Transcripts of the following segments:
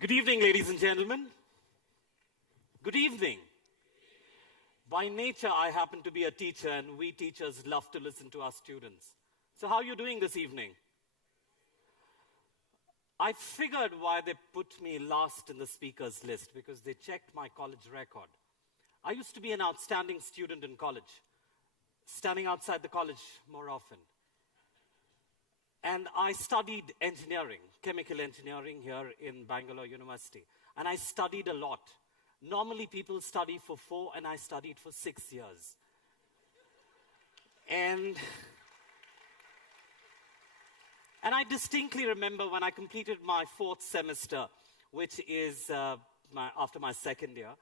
Good evening, ladies and gentlemen. Good evening. By nature, I happen to be a teacher, and we teachers love to listen to our students. So how are you doing this evening? I figured why they put me last in the speakers list, because they checked my college record. I used to be an outstanding student in college, standing outside the college more often. And I studied engineering, chemical engineering here in Bangalore University. And I studied a lot. Normally people study for 4, and I studied for 6 years. And I distinctly remember when I completed my 4th semester, which is after my 2nd year,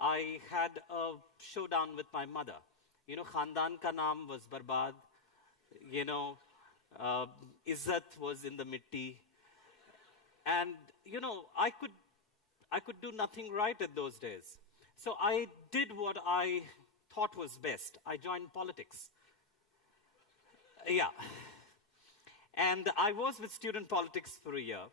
I had a showdown with my mother. You know, Khandan ka naam was barbad. You know, Izzat was in the mitti. And, you know, I could do nothing right at those days. So I did what I thought was best. I joined politics. Yeah. And I was with student politics for a year.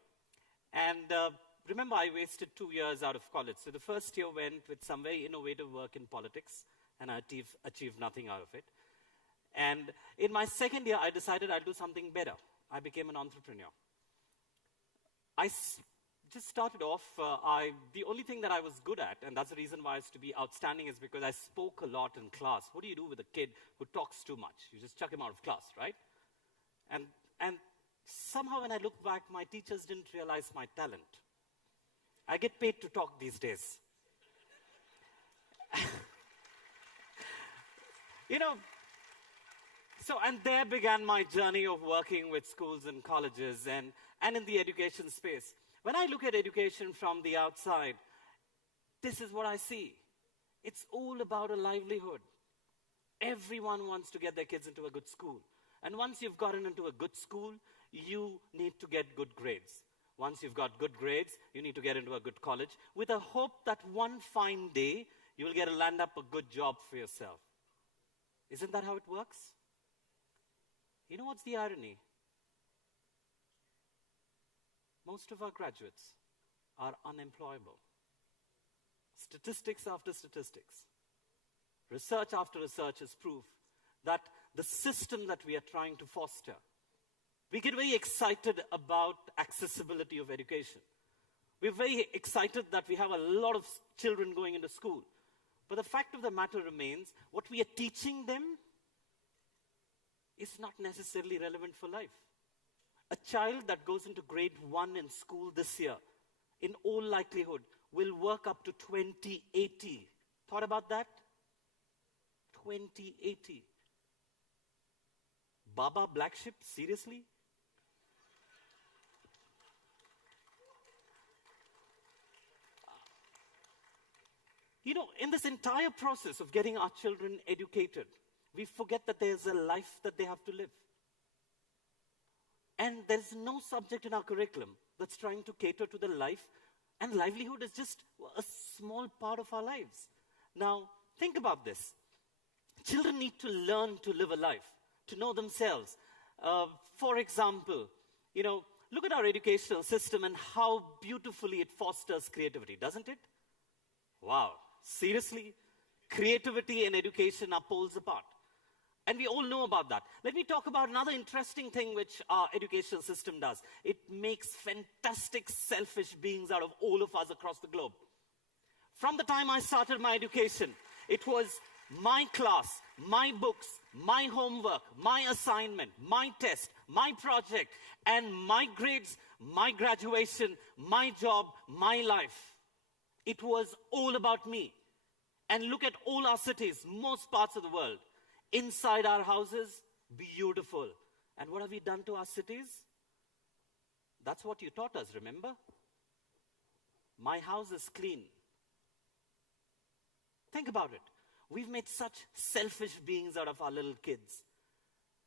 And remember, I wasted 2 years out of college. So the first year went with some very innovative work in politics, and I achieved nothing out of it. And in my 2nd year, I decided I'd do something better. I became an entrepreneur. I just started off, the only thing that I was good at, and that's the reason why I used to be outstanding, is because I spoke a lot in class. What do you do with a kid who talks too much? You just chuck him out of class, right? And somehow when I look back, my teachers didn't realize my talent. I get paid to talk these days. You know, and there began my journey of working with schools and colleges and in the education space. When I look at education from the outside, this is what I see. It's all about a livelihood. Everyone wants to get their kids into a good school. And once you've gotten into a good school, you need to get good grades. Once you've got good grades, you need to get into a good college with a hope that one fine day, you will get to land up a good job for yourself. Isn't that how it works? You know what's the irony? Most of our graduates are unemployable. Statistics after statistics, research after research is proof that the system that we are trying to foster, we get very excited about accessibility of education. We're very excited that we have a lot of children going into school. But the fact of the matter remains, what we are teaching them is not necessarily relevant for life. A child that goes into grade 1 in school this year, in all likelihood, will work up to 2080. Thought about that? 2080. Baba Black Ship, seriously? You know, in this entire process of getting our children educated, we forget that there's a life that they have to live. And there's no subject in our curriculum that's trying to cater to the life, and livelihood is just a small part of our lives. Now, think about this. Children need to learn to live a life, to know themselves. For example, you know, look at our educational system and how beautifully it fosters creativity, doesn't it? Wow, seriously? Creativity and education are poles apart. And we all know about that. Let me talk about another interesting thing which our educational system does. It makes fantastic selfish beings out of all of us across the globe. From the time I started my education, it was my class, my books, my homework, my assignment, my test, my project, and my grades, my graduation, my job, my life. It was all about me. And look at all our cities, most parts of the world. Inside our houses, beautiful. And what have we done to our cities? That's what you taught us, remember? My house is clean. Think about it. We've made such selfish beings out of our little kids.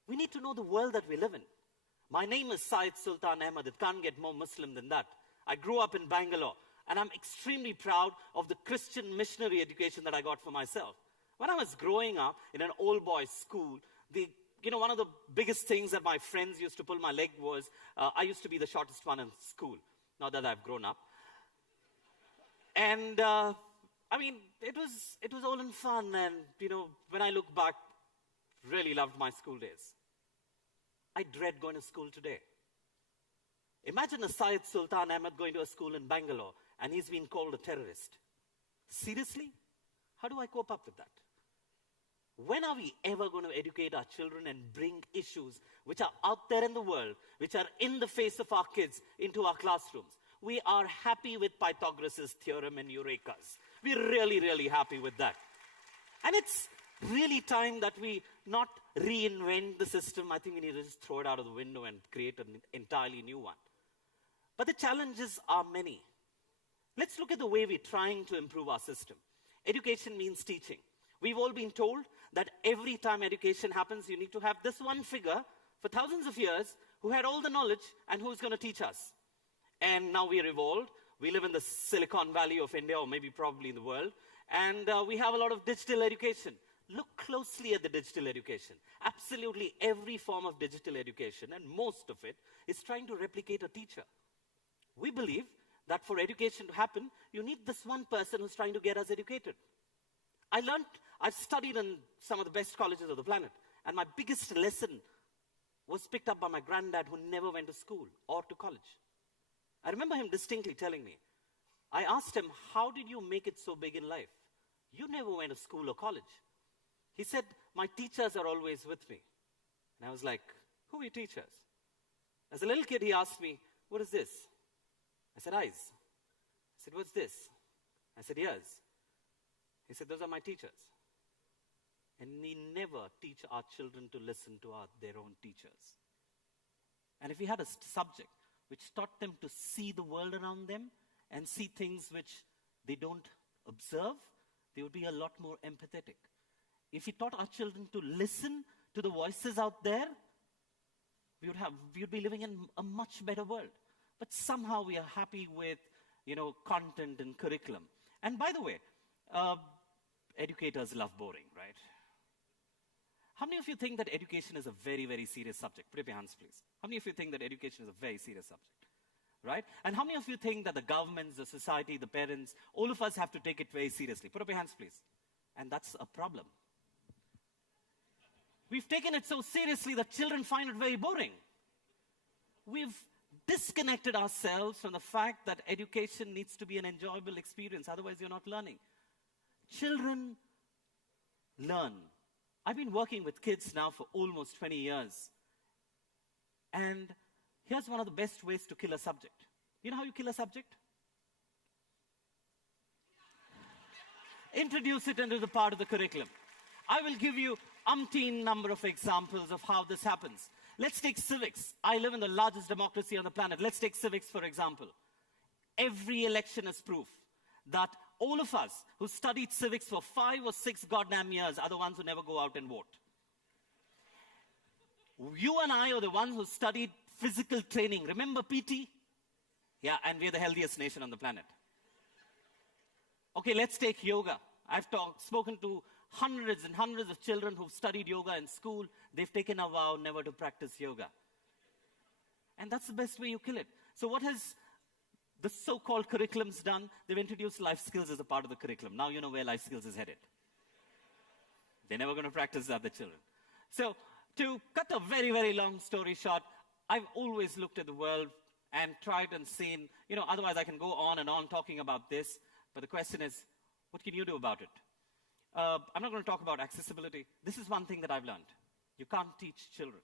We need to know the world that we live in. My name is Syed Sultan Ahmed. It can't get more Muslim than that. I grew up in Bangalore, and I'm extremely proud of the Christian missionary education that I got for myself. When I was growing up in an all-boys school, one of the biggest things that my friends used to pull my leg was, I used to be the shortest one in school, now that I've grown up. And it was all in fun. And, when I look back, really loved my school days. I dread going to school today. Imagine a Syed Sultan Ahmed going to a school in Bangalore and he's been called a terrorist. Seriously? How do I cope up with that? When are we ever going to educate our children and bring issues which are out there in the world, which are in the face of our kids, into our classrooms? We are happy with Pythagoras' theorem and eurekas. We're really, really happy with that. And it's really time that we not reinvent the system. I think we need to just throw it out of the window and create an entirely new one. But the challenges are many. Let's look at the way we're trying to improve our system. Education means teaching. We've all been told that every time education happens, you need to have this one figure for thousands of years who had all the knowledge and who's going to teach us. And now we are evolved. We live in the Silicon Valley of India, or maybe probably in the world. And we have a lot of digital education. Look closely at the digital education. Absolutely every form of digital education, and most of it, is trying to replicate a teacher. We believe that for education to happen, you need this one person who's trying to get us educated. I've studied in some of the best colleges of the planet, and my biggest lesson was picked up by my granddad, who never went to school or to college. I remember him distinctly telling me, I asked him, how did you make it so big in life? You never went to school or college. He said, my teachers are always with me. And I was like, who are your teachers? As a little kid, he asked me, what is this? I said, eyes. I said, what's this? I said, ears. He said, those are my teachers. And we never teach our children to listen to their own teachers. And if we had a subject which taught them to see the world around them and see things which they don't observe, they would be a lot more empathetic. If we taught our children to listen to the voices out there, we would be living in a much better world. But somehow we are happy with, content and curriculum. And by the way, educators love boring, right? How many of you think that education is a very, very serious subject? Put up your hands, please. How many of you think that education is a very serious subject? Right? And how many of you think that the governments, the society, the parents, all of us have to take it very seriously? Put up your hands, please. And that's a problem. We've taken it so seriously that children find it very boring. We've disconnected ourselves from the fact that education needs to be an enjoyable experience. Otherwise, you're not learning. Children learn. I've been working with kids now for almost 20 years. And here's one of the best ways to kill a subject. You know how you kill a subject? Introduce it into the part of the curriculum. I will give you umpteen number of examples of how this happens. Let's take civics. I live in the largest democracy on the planet. Let's take civics, for example. Every election is proof that all of us who studied civics for 5 or 6 goddamn years are the ones who never go out and vote. You and I are the ones who studied physical training. Remember PT? Yeah, and we're the healthiest nation on the planet. Okay, let's take yoga. I've spoken to hundreds and hundreds of children who've studied yoga in school. They've taken a vow never to practice yoga. And that's the best way you kill it. So what has the so-called curriculum's done? They've introduced life skills as a part of the curriculum. Now you know where life skills is headed. They're never going to practice that, the children. So to cut a very, very long story short, I've always looked at the world and tried and seen, otherwise I can go on and on talking about this. But the question is, what can you do about it? I'm not going to talk about accessibility. This is one thing that I've learned. You can't teach children.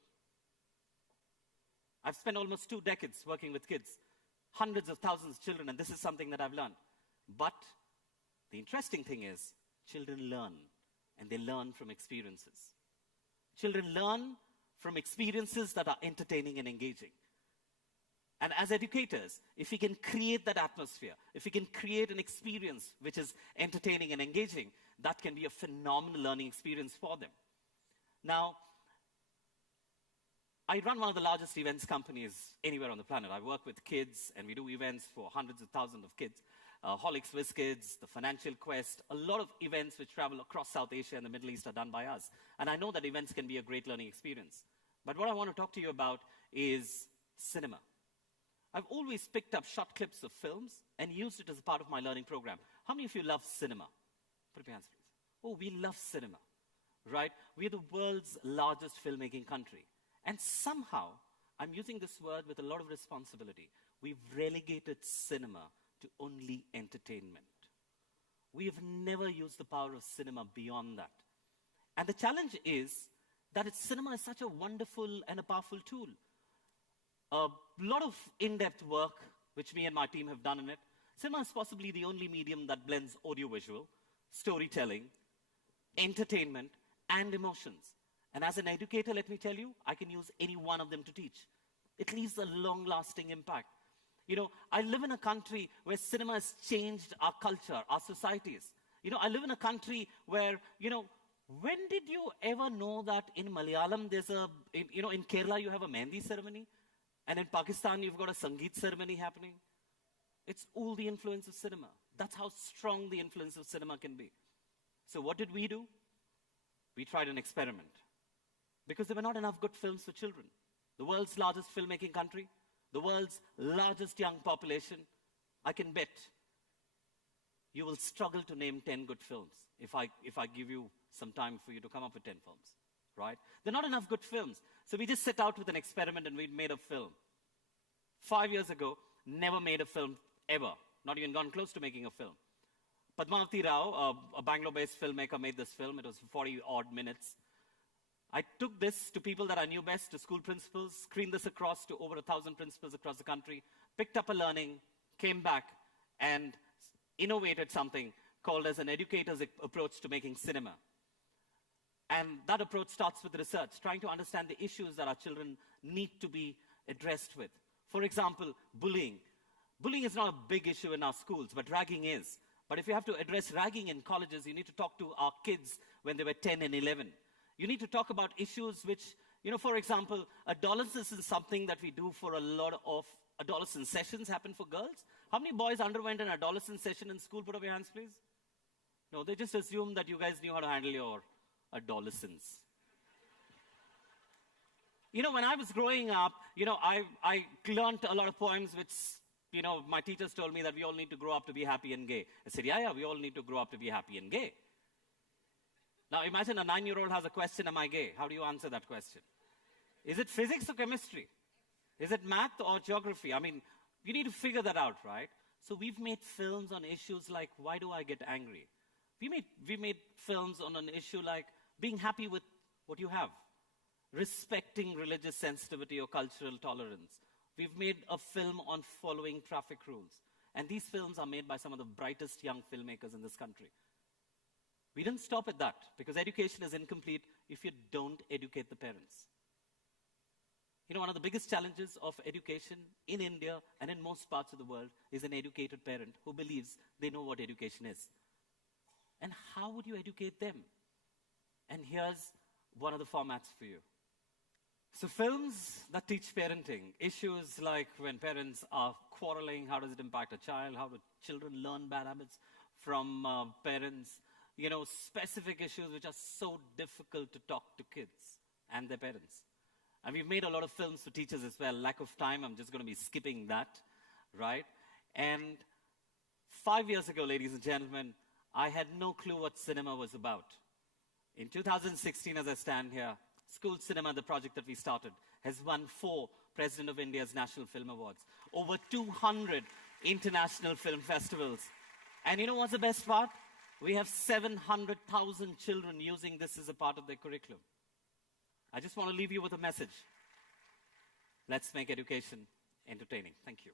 I've spent almost 2 decades working with kids, hundreds of thousands of children, and this is something that I've learned. But the interesting thing is, children learn, and they learn from experiences. Children learn from experiences that are entertaining and engaging. And as educators, if we can create that atmosphere, if we can create an experience which is entertaining and engaging, that can be a phenomenal learning experience for them. Now, I run one of the largest events companies anywhere on the planet. I work with kids, and we do events for hundreds of thousands of kids. Holics Whiz Kids, the Financial Quest, a lot of events which travel across South Asia and the Middle East are done by us. And I know that events can be a great learning experience. But what I want to talk to you about is cinema. I've always picked up short clips of films and used it as a part of my learning program. How many of you love cinema? Put up your hands, please. Oh, we love cinema, right? We're the world's largest filmmaking country. And somehow, I'm using this word with a lot of responsibility. We've relegated cinema to only entertainment. We have never used the power of cinema beyond that. And the challenge is that cinema is such a wonderful and a powerful tool. A lot of in-depth work, which me and my team have done in it. Cinema is possibly the only medium that blends audiovisual, storytelling, entertainment, and emotions. And as an educator, let me tell you, I can use any one of them to teach. It leaves a long-lasting impact. You know, I live in a country where cinema has changed our culture, our societies. You know, I live in a country where, you know, when did you ever know that in Malayalam there's in Kerala you have a Mehndi ceremony, and in Pakistan you've got a Sangeet ceremony happening? It's all the influence of cinema. That's how strong the influence of cinema can be. So what did we do? We tried an experiment. Because there were not enough good films for children. The world's largest filmmaking country, the world's largest young population, I can bet you will struggle to name 10 good films if I give you some time for you to come up with 10 films, right? There are not enough good films. So we just set out with an experiment and we made a film. 5 years ago, never made a film ever, not even gone close to making a film. Padmavati Rao, a Bangalore-based filmmaker, made this film. It was 40-odd minutes. I took this to people that I knew best, to school principals, screened this across to over 1,000 principals across the country, picked up a learning, came back, and innovated something called as an educator's approach to making cinema. And that approach starts with research, trying to understand the issues that our children need to be addressed with. For example, bullying. Bullying is not a big issue in our schools, but ragging is. But if you have to address ragging in colleges, you need to talk to our kids when they were 10 and 11. You need to talk about issues which, you know, for example, adolescence is something that we do for a lot of adolescent sessions happen for girls. How many boys underwent an adolescent session in school? Put up your hands, please. No, they just assume that you guys knew how to handle your adolescence. You know, when I was growing up, you know, I learned a lot of poems which, you know, my teachers told me that we all need to grow up to be happy and gay. I said, yeah, we all need to grow up to be happy and gay. Now imagine a 9-year-old has a question, am I gay? How do you answer that question? Is it physics or chemistry? Is it math or geography? I mean, you need to figure that out, right? So we've made films on issues like, why do I get angry? We made films on an issue like being happy with what you have, respecting religious sensitivity or cultural tolerance. We've made a film on following traffic rules. And these films are made by some of the brightest young filmmakers in this country. We didn't stop at that, because education is incomplete if you don't educate the parents. You know, one of the biggest challenges of education in India and in most parts of the world is an educated parent who believes they know what education is. And how would you educate them? And here's one of the formats for you. So films that teach parenting, issues like when parents are quarreling, how does it impact a child? How do children learn bad habits from parents? You know, specific issues which are so difficult to talk to kids and their parents. And we've made a lot of films for teachers as well. Lack of time, I'm just going to be skipping that, right? And 5 years ago, ladies and gentlemen, I had no clue what cinema was about. In 2016, as I stand here, School Cinema, the project that we started, has won 4 President of India's National Film Awards, over 200 international film festivals. And you know what's the best part? We have 700,000 children using this as a part of their curriculum. I just want to leave you with a message. Let's make education entertaining. Thank you.